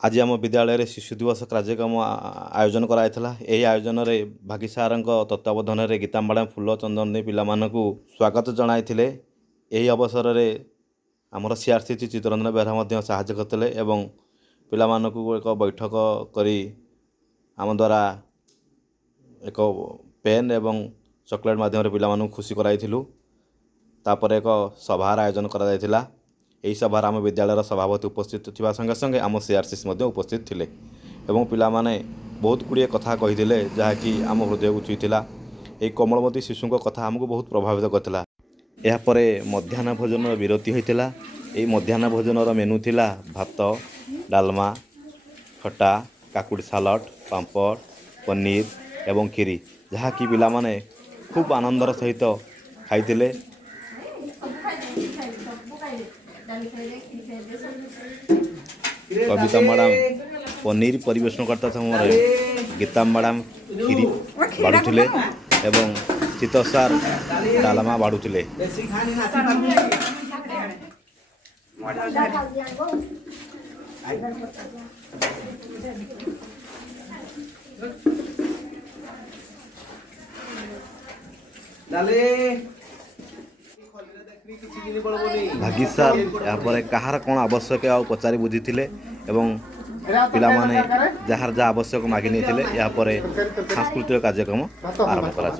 आज आम विद्यालय शिशु दिवस कार्यक्रम आयोजन कराइला। यही आयोजन में भागी सार तत्वावधान में गीता मैडम फूल चंदन दे पिलामानकु स्वागत जनाइथिले। यही अवसर में आमर सीआरसी चित्तरंजन बेहरा साहाय्य करते एवं पिलामानकु एक बैठक करी आम द्वारा एक पेन एवं चॉकलेट माध्यम पिलामानकु खुशी कराइथिलु। तापर एक सभार आयोजन करा जायथिला। यही सभार आम विद्यालय सभापति उपस्थित थिबा संगे संगे आम सीआरसीसी उपस्थित थिले एवं पिला माने बहुत गुड़िए कथा कही जहाँकि आम हृदय को छुईला। यही कोमलमती शिशु कथा आमको बहुत प्रभावित करता। यापर मध्याह्न भोजन विरति होता। यही मध्याह्न भोजन मेनू थिला भात डालमा खटा काकुड़ी सालाड पांपड़ पनीर एवं खीरी जहाँकि पिला माने खूब आनंदर सहित खाइथिले। कविता मैडम पनीर परिवेशन करता समय गीता मैडम खीरी बाढ़ुले एवं चित्त सार डालमा बाढ़ुले। भागी सार यहाँ कहार कौन आवश्यक पचारि बुझी एवं पिला माने जार जहाँ आवश्यक मागी नहीं यहाँ सांस्कृतिक कार्यक्रम आरंभ करा।